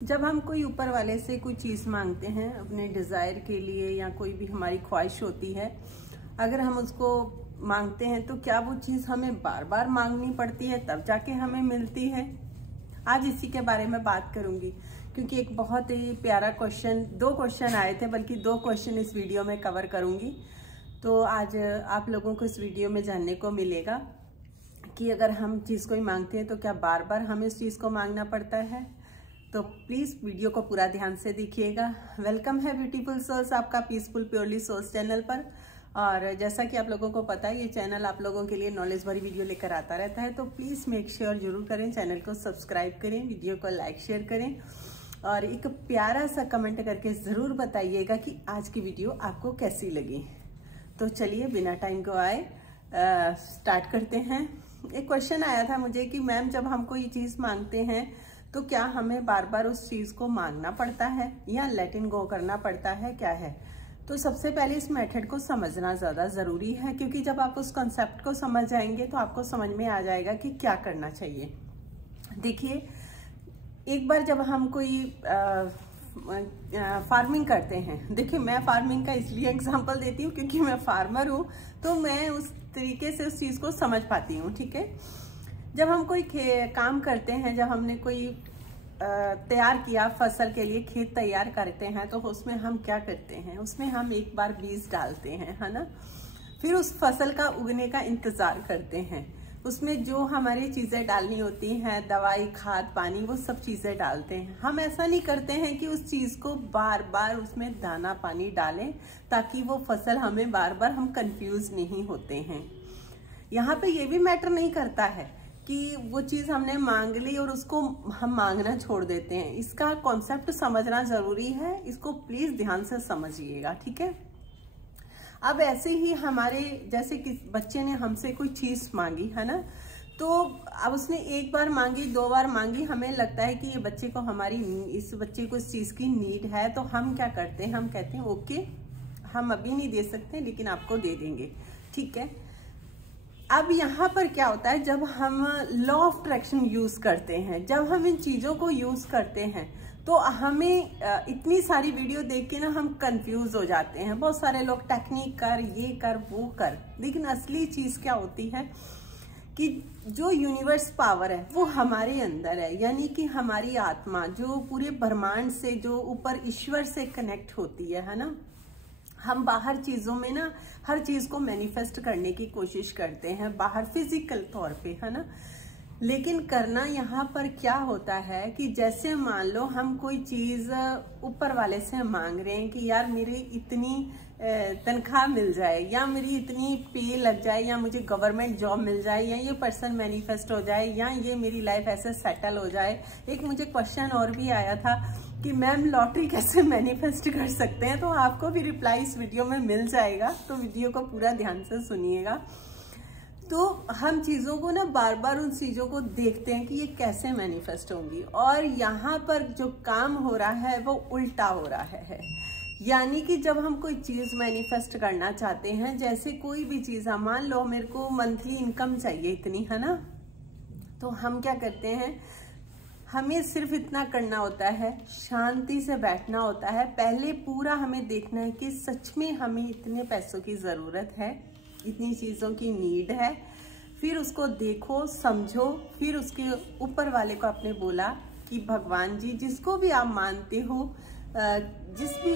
जब हम कोई ऊपर वाले से कोई चीज़ मांगते हैं अपने डिज़ायर के लिए या कोई भी हमारी ख्वाहिश होती है, अगर हम उसको मांगते हैं तो क्या वो चीज़ हमें बार बार मांगनी पड़ती है तब जाके हमें मिलती है? आज इसी के बारे में बात करूंगी क्योंकि एक बहुत ही प्यारा क्वेश्चन, दो क्वेश्चन आए थे, बल्कि दो क्वेश्चन इस वीडियो में कवर करूंगी। तो आज आप लोगों को इस वीडियो में जानने को मिलेगा कि अगर हम चीज़ कोई मांगते हैं तो क्या बार बार हमें उस चीज़ को मांगना पड़ता है। तो प्लीज़ वीडियो को पूरा ध्यान से देखिएगा। वेलकम है ब्यूटीफुल सोल्स आपका पीसफुल प्योरली सोल्स चैनल पर। और जैसा कि आप लोगों को पता है, ये चैनल आप लोगों के लिए नॉलेज भरी वीडियो लेकर आता रहता है। तो प्लीज़ मेक श्योर जरूर करें, चैनल को सब्सक्राइब करें, वीडियो को लाइक शेयर करें और एक प्यारा सा कमेंट करके ज़रूर बताइएगा कि आज की वीडियो आपको कैसी लगी। तो चलिए बिना टाइम को आए स्टार्ट करते हैं। एक क्वेश्चन आया था मुझे कि मैम, जब हम कोई चीज़ मांगते हैं तो क्या हमें बार बार उस चीज़ को मांगना पड़ता है या लेट इन गो करना पड़ता है, क्या है? तो सबसे पहले इस मेथड को समझना ज़्यादा ज़रूरी है, क्योंकि जब आप उस कॉन्सेप्ट को समझ जाएंगे तो आपको समझ में आ जाएगा कि क्या करना चाहिए। देखिए, एक बार जब हम कोई फार्मिंग करते हैं, देखिए मैं फार्मिंग का इसलिए एग्जांपल देती हूँ क्योंकि मैं फार्मर हूँ, तो मैं उस तरीके से उस चीज़ को समझ पाती हूँ। ठीक है, जब हम कोई काम करते हैं, जब हमने कोई तैयार किया फसल के लिए, खेत तैयार करते हैं, तो उसमें हम क्या करते हैं, उसमें हम एक बार बीज डालते हैं, है ना। फिर उस फसल का उगने का इंतज़ार करते हैं, उसमें जो हमारी चीज़ें डालनी होती हैं, दवाई, खाद, पानी, वो सब चीज़ें डालते हैं। हम ऐसा नहीं करते हैं कि उस चीज़ को बार बार उसमें दाना पानी डालें ताकि वो फसल हमें बार बार, हम कंफ्यूज नहीं होते हैं। यहाँ पे ये भी मैटर नहीं करता है कि वो चीज़ हमने मांग ली और उसको हम मांगना छोड़ देते हैं। इसका कॉन्सेप्ट समझना ज़रूरी है, इसको प्लीज़ ध्यान से समझिएगा। ठीक है, अब ऐसे ही हमारे जैसे कि बच्चे ने हमसे कोई चीज़ मांगी, है ना, तो अब उसने एक बार मांगी, दो बार मांगी, हमें लगता है कि ये बच्चे को इस बच्चे को इस चीज़ की नीड है, तो हम क्या करते हैं, हम कहते हैं ओके, हम अभी नहीं दे सकते लेकिन आपको दे देंगे। ठीक है, अब यहाँ पर क्या होता है, जब हम लॉ ऑफ अट्रैक्शन यूज़ करते हैं, जब हम इन चीज़ों को यूज़ करते हैं तो हमें इतनी सारी वीडियो देख के ना हम कंफ्यूज हो जाते हैं। बहुत सारे लोग टेक्निक कर, ये कर, वो कर, लेकिन असली चीज़ क्या होती है कि जो यूनिवर्स पावर है वो हमारे अंदर है, यानी कि हमारी आत्मा जो पूरे ब्रह्मांड से, जो ऊपर ईश्वर से कनेक्ट होती है ना। हम बाहर चीज़ों में ना हर चीज़ को मैनिफेस्ट करने की कोशिश करते हैं बाहर फिजिकल तौर पे, है ना। लेकिन करना यहाँ पर क्या होता है कि जैसे मान लो हम कोई चीज़ ऊपर वाले से मांग रहे हैं कि यार मेरी इतनी तनख्वाह मिल जाए, या मेरी इतनी पे लग जाए, या मुझे गवर्नमेंट जॉब मिल जाए, या ये पर्सन मैनिफेस्ट हो जाए, या ये मेरी लाइफ ऐसे सेटल हो जाए। एक मुझे क्वेश्चन और भी आया था कि मैम लॉटरी कैसे मैनिफेस्ट कर सकते हैं, तो आपको भी रिप्लाई इस वीडियो में मिल जाएगा, तो वीडियो को पूरा ध्यान से सुनिएगा। तो हम चीज़ों को ना बार बार उन चीज़ों को देखते हैं कि ये कैसे मैनिफेस्ट होंगी, और यहाँ पर जो काम हो रहा है वो उल्टा हो रहा है। यानी कि जब हम कोई चीज़ मैनिफेस्ट करना चाहते हैं, जैसे कोई भी चीज़, मान लो मेरे को मंथली इनकम चाहिए इतनी, है ना, तो हम क्या करते हैं, हमें सिर्फ इतना करना होता है, शांति से बैठना होता है। पहले पूरा हमें देखना है कि सच में हमें इतने पैसों की ज़रूरत है, इतनी चीज़ों की नीड है। फिर उसको देखो, समझो, फिर उसके ऊपर वाले को आपने बोला कि भगवान जी, जिसको भी आप मानते हो, जिस भी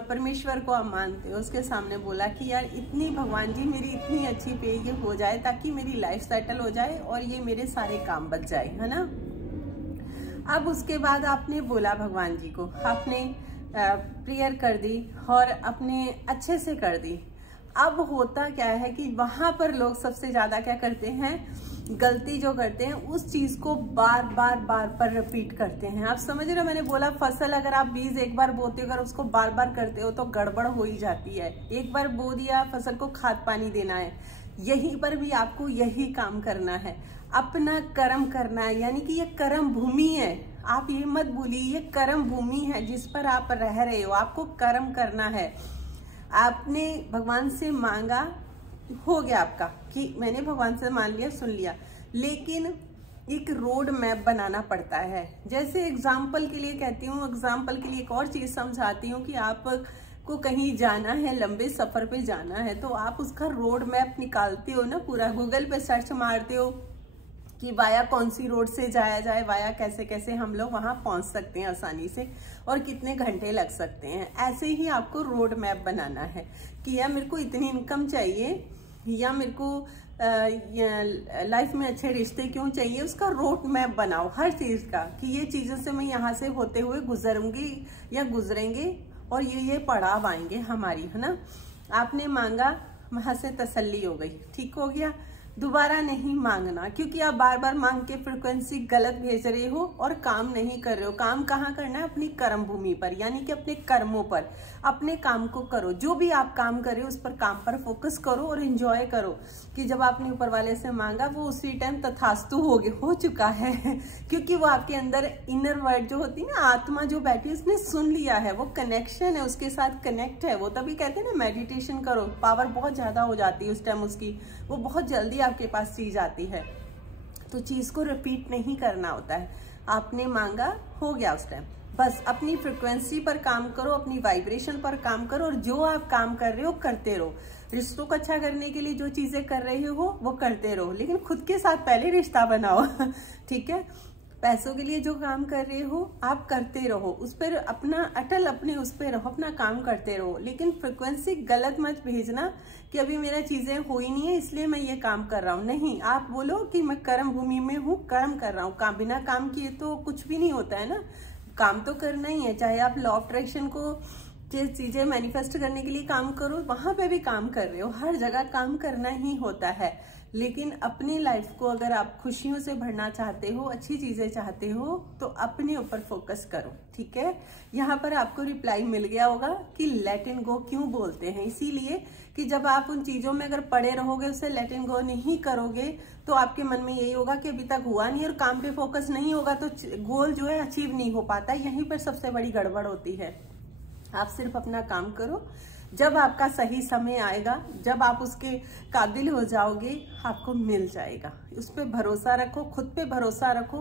परमेश्वर को आप मानते हो, उसके सामने बोला कि यार इतनी, भगवान जी मेरी इतनी अच्छी पे ये हो जाए ताकि मेरी लाइफ सेटल हो जाए और ये मेरे सारे काम बच जाए, है ना। अब उसके बाद आपने बोला भगवान जी को, आपने प्रेयर कर दी और अपने अच्छे से कर दी। अब होता क्या है कि वहाँ पर लोग सबसे ज़्यादा क्या करते हैं, गलती जो करते हैं, उस चीज़ को बार बार रिपीट करते हैं। आप समझ रहे हो, मैंने बोला फसल अगर आप बीज एक बार बोते हो, अगर उसको बार बार करते हो तो गड़बड़ हो ही जाती है। एक बार बो दिया, फसल को खाद पानी देना है, यहीं पर भी आपको यही काम करना है, अपना कर्म करना है। यानी कि ये कर्म भूमि है, आप ये मत भूलिए, ये कर्म भूमि है जिस पर आप रह रहे हो, आपको कर्म करना है। आपने भगवान से मांगा, हो गया आपका कि मैंने भगवान से मान लिया, सुन लिया, लेकिन एक रोड मैप बनाना पड़ता है। जैसे एग्जाम्पल के लिए कहती हूँ, एग्जाम्पल के लिए एक और चीज समझाती हूँ कि आप को कहीं जाना है, लंबे सफर पे जाना है, तो आप उसका रोड मैप निकालते हो ना, पूरा गूगल पे सर्च मारते हो कि वाया कौन सी रोड से जाया जाए, वाया कैसे कैसे हम लोग वहां पहुंच सकते हैं आसानी से और कितने घंटे लग सकते हैं। ऐसे ही आपको रोड मैप बनाना है कि या मेरे को इतनी इनकम चाहिए, या मेरे को लाइफ में अच्छे रिश्ते क्यों चाहिए, उसका रोड मैप बनाओ हर चीज का, कि ये चीजों से मैं यहाँ से होते हुए गुजरूंगी या गुजरेंगे और ये पड़ाव आएंगे हमारी, है ना। आपने मांगा, वहां से तसल्ली हो गई, ठीक हो गया। दोबारा नहीं मांगना, क्योंकि आप बार बार मांग के फ्रिक्वेंसी गलत भेज रहे हो और काम नहीं कर रहे हो। काम कहाँ करना है? अपनी कर्म भूमि पर, यानी कि अपने कर्मों पर। अपने काम को करो, जो भी आप काम कर रहे हो उस पर काम पर फोकस करो और एंजॉय करो कि जब आपने ऊपर वाले से मांगा वो उसी टाइम तथास्तु हो चुका है क्योंकि वो आपके अंदर इनर वर्ड जो होती है ना, आत्मा जो बैठी है उसने सुन लिया है, वो कनेक्शन है, उसके साथ कनेक्ट है। वो तभी कहते हैं ना मेडिटेशन करो, पावर बहुत ज्यादा हो जाती है उस टाइम उसकी, वो बहुत जल्दी आपके पास चीज आती है। तो चीज को रिपीट नहीं करना होता है, आपने मांगा हो गया उस टाइम। बस अपनी फ्रिक्वेंसी पर काम करो, अपनी वाइब्रेशन पर काम करो और जो आप काम कर रहे हो करते रहो। रिश्तों को अच्छा करने के लिए जो चीजें कर रहे हो वो करते रहो, लेकिन खुद के साथ पहले रिश्ता बनाओ ठीक है। पैसों के लिए जो काम कर रहे हो आप करते रहो, उस पर अपना अटल, अपने उस पर रहो, अपना काम करते रहो, लेकिन फ्रिक्वेंसी गलत मत भेजना कि अभी मेरा चीजें हो ही नहीं है इसलिए मैं ये काम कर रहा हूँ। नहीं, आप बोलो कि मैं कर्म भूमि में हूँ, कर्म कर रहा हूँ। काम बिना काम किए तो कुछ भी नहीं होता है ना, काम तो करना ही है। चाहे आप लॉ ऑफ अट्रैक्शन को चीजें मैनिफेस्ट करने के लिए काम करो, वहां पे भी काम कर रहे हो, हर जगह काम करना ही होता है। लेकिन अपनी लाइफ को अगर आप खुशियों से भरना चाहते हो, अच्छी चीजें चाहते हो, तो अपने ऊपर फोकस करो, ठीक है। यहाँ पर आपको रिप्लाई मिल गया होगा कि लेट इन गो क्यों बोलते हैं, इसीलिए कि जब आप उन चीजों में अगर पड़े रहोगे, उसे लेट इन गो नहीं करोगे, तो आपके मन में यही होगा कि अभी तक हुआ नहीं, और काम पे फोकस नहीं होगा तो गोल जो है अचीव नहीं हो पाता। यहीं पर सबसे बड़ी गड़बड़ होती है। आप सिर्फ अपना काम करो, जब आपका सही समय आएगा, जब आप उसके काबिल हो जाओगे, आपको मिल जाएगा। उस पर भरोसा रखो, खुद पे भरोसा रखो,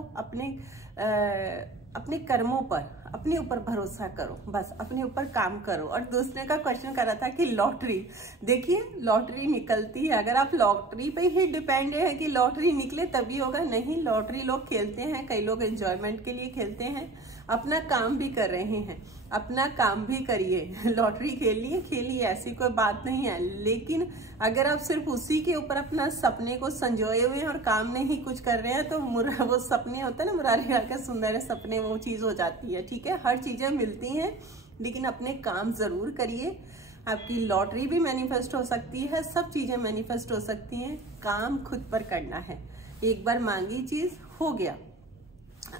अपने कर्मों पर, अपने ऊपर भरोसा करो, बस अपने ऊपर काम करो। और दूसरे का क्वेश्चन कर रहा था कि लॉटरी, देखिए लॉटरी निकलती है, अगर आप लॉटरी पे ही डिपेंड है कि लॉटरी निकले तभी होगा, नहीं। लॉटरी लोग खेलते हैं, कई लोग एंजॉयमेंट के लिए खेलते हैं, अपना काम भी कर रहे हैं, अपना काम भी करिए। लॉटरी खेलिए, ऐसी कोई बात नहीं है, लेकिन अगर आप सिर्फ उसी के ऊपर अपना सपने को संजोए हुए हैं और काम नहीं कुछ कर रहे हैं, तो वो सपने होते हैं ना, मुरारी लाल के सुंदर सपने, वो चीज हो जाती है, ठीक है। हर चीजें मिलती हैं, लेकिन अपने काम जरूर करिए। आपकी लॉटरी भी मैनिफेस्ट हो सकती है, सब चीजें मैनिफेस्ट हो सकती हैं, काम खुद पर करना है। एक बार मांगी चीज हो गया,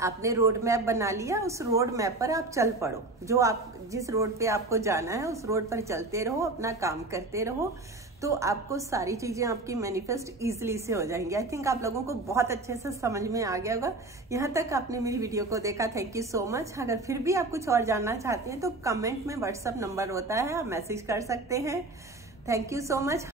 आपने रोड मैप बना लिया, उस रोड मैप पर आप चल पड़ो। जो आप जिस रोड पे आपको जाना है उस रोड पर चलते रहो, अपना काम करते रहो, तो आपको सारी चीजें आपकी मैनिफेस्ट इजीली से हो जाएंगी। आई थिंक आप लोगों को बहुत अच्छे से समझ में आ गया होगा। यहाँ तक आपने मेरी वीडियो को देखा, थैंक यू सो मच। अगर फिर भी आप कुछ और जानना चाहते हैं तो कमेंट में व्हाट्सएप नंबर होता है, आप मैसेज कर सकते हैं। Thank you so much.